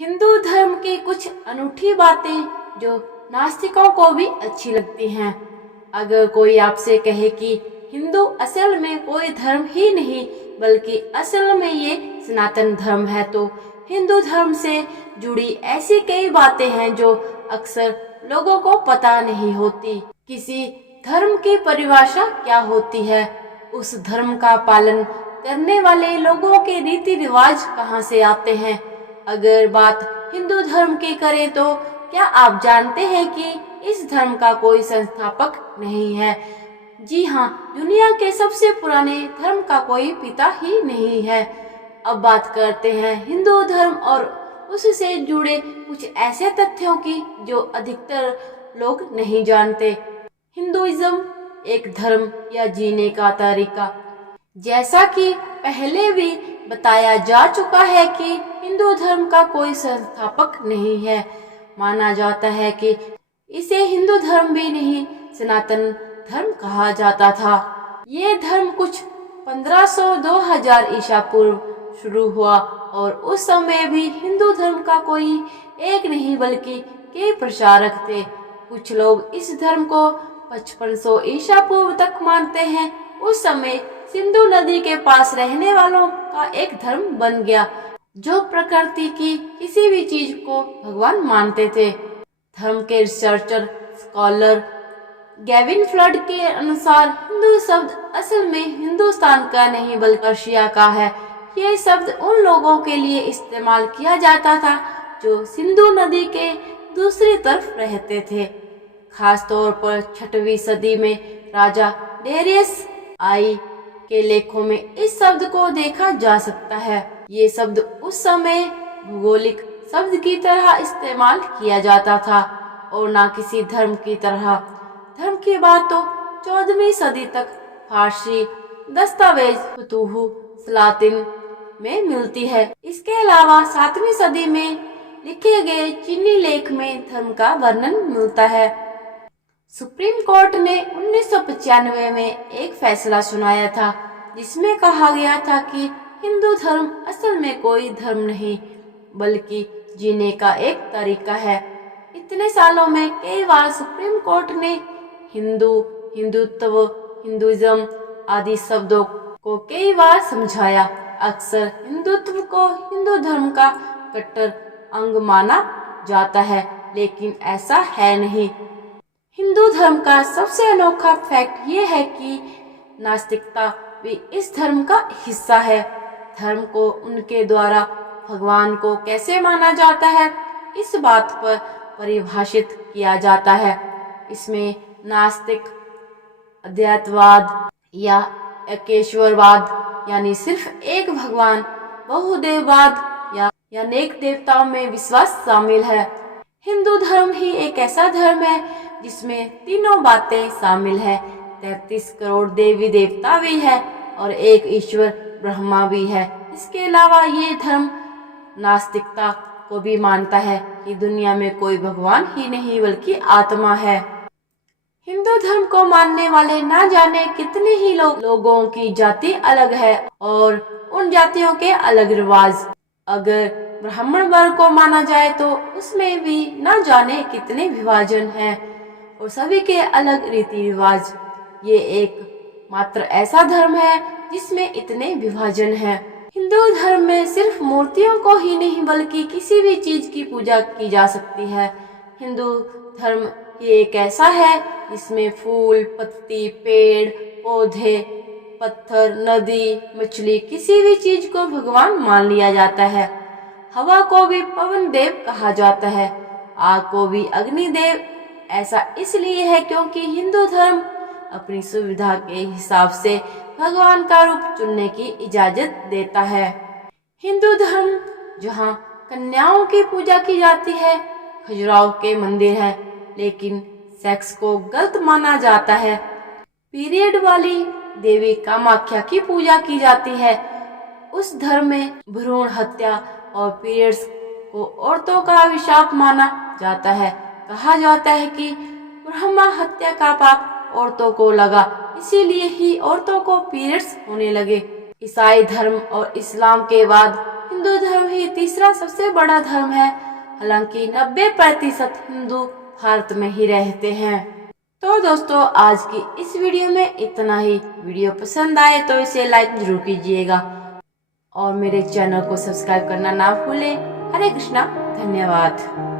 हिंदू धर्म की कुछ अनूठी बातें जो नास्तिकों को भी अच्छी लगती हैं। अगर कोई आपसे कहे कि हिंदू असल में कोई धर्म ही नहीं बल्कि असल में ये सनातन धर्म है, तो हिंदू धर्म से जुड़ी ऐसी कई बातें हैं जो अक्सर लोगों को पता नहीं होती। किसी धर्म की परिभाषा क्या होती है, उस धर्म का पालन करने वाले लोगों के रीति रिवाज कहाँ से आते हैं। अगर बात हिंदू धर्म की करें तो क्या आप जानते हैं कि इस धर्म का कोई संस्थापक नहीं है। जी हाँ, दुनिया के सबसे पुराने धर्म का कोई पिता ही नहीं है। अब बात करते हैं हिंदू धर्म और उससे जुड़े कुछ ऐसे तथ्यों की जो अधिकतर लोग नहीं जानते। हिंदुइज्म एक धर्म या जीने का तरीका। जैसा कि पहले भी बताया जा चुका है कि हिंदू धर्म का कोई संस्थापक नहीं है। माना जाता है कि इसे हिंदू धर्म भी नहीं सनातन धर्म कहा जाता था। ये धर्म कुछ 1500-2000 ईसा पूर्व शुरू हुआ और उस समय भी हिंदू धर्म का कोई एक नहीं बल्कि कई प्रचारक थे। कुछ लोग इस धर्म को 5500 ईसा पूर्व तक मानते हैं। उस समय सिंधु नदी के पास रहने वालों का एक धर्म बन गया जो प्रकृति की किसी भी चीज को भगवान मानते थे। धर्म के रिसर्चर स्कॉलर गेविन फ्लड के अनुसार हिंदू शब्द असल में हिंदुस्तान का नहीं बल्कि रशिया का है। यह शब्द उन लोगों के लिए इस्तेमाल किया जाता था जो सिंधु नदी के दूसरी तरफ रहते थे। खास तौर पर 6वीं सदी में राजा डेरियस आई के लेखों में इस शब्द को देखा जा सकता है। ये शब्द उस समय भौगोलिक शब्द की तरह इस्तेमाल किया जाता था और न किसी धर्म की तरह। धर्म की बात तो 14वीं सदी तक फारसी दस्तावेज फुतूह सलातिन में मिलती है। इसके अलावा 7वीं सदी में लिखे गए चीनी लेख में धर्म का वर्णन मिलता है। सुप्रीम कोर्ट ने 1995 में एक फैसला सुनाया था जिसमें कहा गया था कि हिंदू धर्म असल में कोई धर्म नहीं बल्कि जीने का एक तरीका है। इतने सालों में कई बार सुप्रीम कोर्ट ने हिंदू, हिंदुत्व, हिंदुइज्म आदि शब्दों को कई बार समझाया। अक्सर हिंदुत्व को हिंदू धर्म का कट्टर अंग माना जाता है, लेकिन ऐसा है नहीं। हिंदू धर्म का सबसे अनोखा फैक्ट ये है कि नास्तिकता भी इस धर्म का हिस्सा है। धर्म को उनके द्वारा भगवान को कैसे माना जाता है, इस बात पर परिभाषित किया जाता है। इसमें नास्तिक अद्वैतवाद या एकेश्वरवाद यानी सिर्फ एक भगवान, बहुदेववाद या अनेक देवताओं में विश्वास शामिल है। हिंदू धर्म ही एक ऐसा धर्म है जिसमें तीनों बातें शामिल है। 33 करोड़ देवी देवता भी है और एक ईश्वर ब्रह्मा भी है। इसके अलावा ये धर्म नास्तिकता को भी मानता है कि दुनिया में कोई भगवान ही नहीं बल्कि आत्मा है। हिंदू धर्म को मानने वाले ना जाने कितने ही लोगों की जाति अलग है और उन जातियों के अलग रिवाज। अगर ब्राह्मण वर्ग को माना जाए तो उसमें भी ना जाने कितने विभाजन हैं और सभी के अलग रीति रिवाज। ये एक मात्र ऐसा धर्म है जिसमें इतने विभाजन हैं। हिंदू धर्म में सिर्फ मूर्तियों को ही नहीं बल्कि किसी भी चीज की पूजा की जा सकती है। हिंदू धर्म ये एक ऐसा है जिसमें फूल, पत्ती, पेड़, पौधे, पत्थर, नदी, मछली, किसी भी चीज को भगवान मान लिया जाता है। हवा को भी पवन देव कहा जाता है, आग को भी अग्निदेव। ऐसा इसलिए है क्योंकि हिंदू धर्म अपनी सुविधा के हिसाब से भगवान का रूप चुनने की इजाजत देता है। हिंदू धर्म जहाँ कन्याओं की पूजा की जाती है, खजुराहो के मंदिर है, लेकिन सेक्स को गलत माना जाता है। पीरियड वाली देवी कामाख्या की पूजा की जाती है। उस धर्म में भ्रूण हत्या और पीरियड्स को औरतों का अभिशाप माना जाता है। कहा जाता है कि ब्रह्मा हत्या का पाप औरतों को लगा, इसीलिए ही औरतों को पीरियड्स होने लगे। ईसाई धर्म और इस्लाम के बाद हिंदू धर्म ही तीसरा सबसे बड़ा धर्म है। हालांकि 90% हिंदू भारत में ही रहते हैं। तो दोस्तों आज की इस वीडियो में इतना ही। वीडियो पसंद आए तो इसे लाइक जरूर कीजिएगा और मेरे चैनल को सब्सक्राइब करना ना भूलें। हरे कृष्णा, धन्यवाद।